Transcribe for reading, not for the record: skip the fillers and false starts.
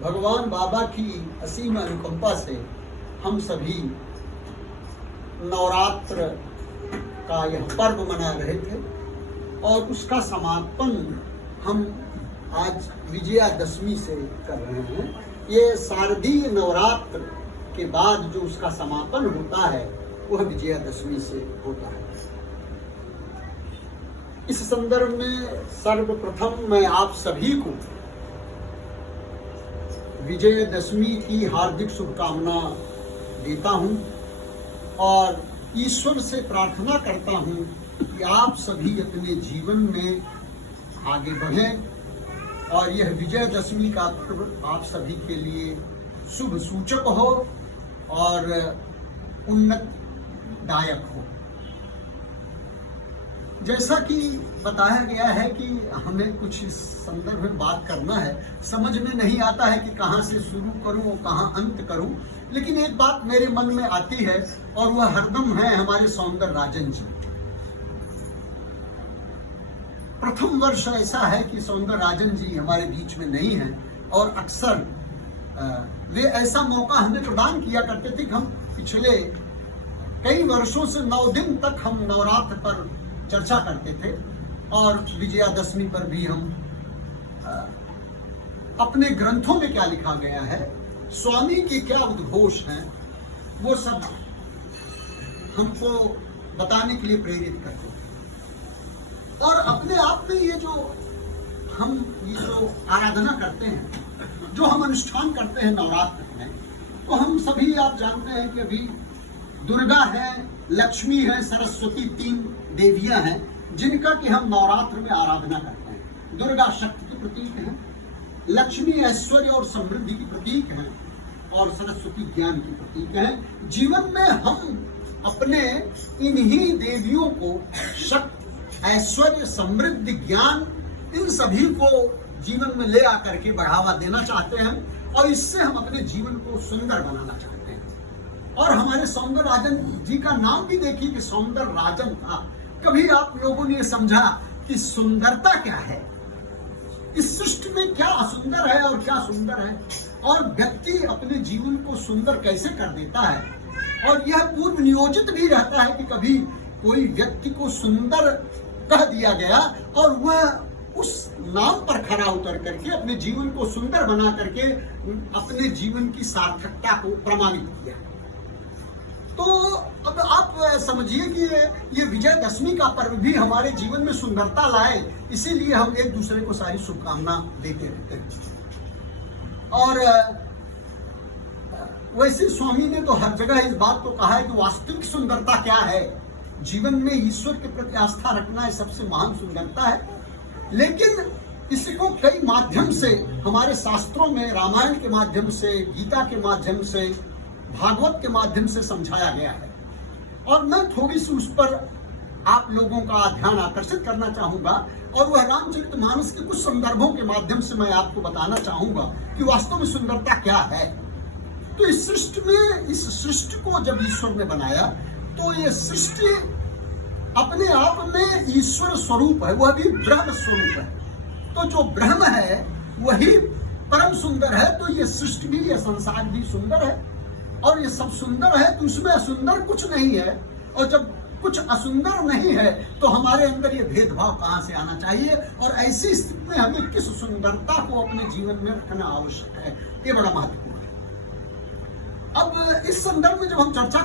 भगवान बाबा की असीम अनुकंपा से हम सभी नवरात्र का यह पर्व मना रहे थे और उसका समापन हम आज विजयादशमी से कर रहे हैं। ये शारदीय नवरात्र के बाद जो उसका समापन होता है वह विजयादशमी से होता है। इस संदर्भ में सर्वप्रथम मैं आप सभी को विजयदशमी की हार्दिक शुभकामना देता हूं और ईश्वर से प्रार्थना करता हूं कि आप सभी अपने जीवन में आगे बढ़ें और यह विजयदशमी का पर्व आप सभी के लिए शुभ सूचक हो और उन्नतदायक हो। जैसा कि बताया गया है कि हमें कुछ इस संदर्भ में बात करना है, समझ में नहीं आता है कि कहाँ से शुरू करूं और कहाँ अंत करूं, लेकिन एक बात मेरे मन में आती है और वह हरदम है हमारे सौंदर्य राजन जी। प्रथम वर्ष ऐसा है कि सौंदर्य राजन जी हमारे बीच में नहीं है और अक्सर वे ऐसा मौका हमें प्रदान किया करते थे कि हम पिछले कई वर्षों से 9 दिन तक हम नवरात्र पर चर्चा करते थे और विजयादशमी पर भी हम अपने ग्रंथों में क्या लिखा गया है, स्वामी के क्या उद्घोष हैं, वो सब हमको बताने के लिए प्रेरित करते थे। और अपने आप में ये जो आराधना करते हैं, जो हम अनुष्ठान करते हैं नवरात्र में, तो हम सभी आप जानते हैं कि अभी दुर्गा है, लक्ष्मी है, सरस्वती 3 देवियां हैं जिनका कि हम नवरात्र में आराधना करते हैं। दुर्गा शक्ति की प्रतीक है, लक्ष्मी ऐश्वर्य और समृद्धि की प्रतीक है और सरस्वती ज्ञान की प्रतीक है। जीवन में हम अपने इन्हीं देवियों को शक्ति, ऐश्वर्य, समृद्धि, ज्ञान, इन सभी को जीवन में ले आकर के बढ़ावा देना चाहते हैं और इससे हम अपने जीवन को सुंदर बनाना चाहते हैं। और हमारे सौंदर्य राजन जी का नाम भी देखिए कि सौंदर्य राजन था। कभी आप लोगों ने समझा कि सुंदरता क्या है, इस सृष्टि में क्या असुंदर है और क्या सुंदर है, और व्यक्ति अपने जीवन को सुंदर कैसे कर देता है। और यह पूर्व नियोजित भी रहता है कि कभी कोई व्यक्ति को सुंदर कह दिया गया और वह उस नाम पर खरा उतर करके अपने जीवन को सुंदर बना करके अपने जीवन की सार्थकता को प्रमाणित किया। तो अब आप समझिए कि ये विजयदशमी का पर्व भी हमारे जीवन में सुंदरता लाए, इसीलिए हम एक दूसरे को सारी शुभकामना देते रहते हैं। और वैसे स्वामी ने तो हर जगह इस बात को कहा है कि वास्तविक सुंदरता क्या है, जीवन में ईश्वर के प्रति आस्था रखना है सबसे महान सुंदरता है। लेकिन इसको कई माध्यम से हमारे शास्त्रों में, रामायण के माध्यम से, गीता के माध्यम से, भागवत के माध्यम से समझाया गया है और मैं थोड़ी सी उस पर आप लोगों का ध्यान आकर्षित करना चाहूंगा और वह रामचरितमानस के कुछ संदर्भों के माध्यम से मैं आपको बताना चाहूंगा कि वास्तव में सुंदरता क्या है। तो इस सृष्टि को जब ईश्वर ने बनाया तो ये सृष्टि अपने आप में ईश्वर स्वरूप है, वह भी ब्रह्म स्वरूप है। तो जो ब्रह्म है वही परम सुंदर है, तो ये सृष्टि भी, ये संसार भी सुंदर है और ये सब सुंदर है, तो उसमें असुंदर कुछ नहीं है। और जब कुछ असुंदर नहीं है तो हमारे अंदर ये भेदभाव कहां से आना चाहिए, और ऐसी स्थिति में हमें किस सुंदरता को अपने जीवन में रखना आवश्यक है, ये बड़ा महत्वपूर्ण है। अब इस संदर्भ में जब हम चर्चा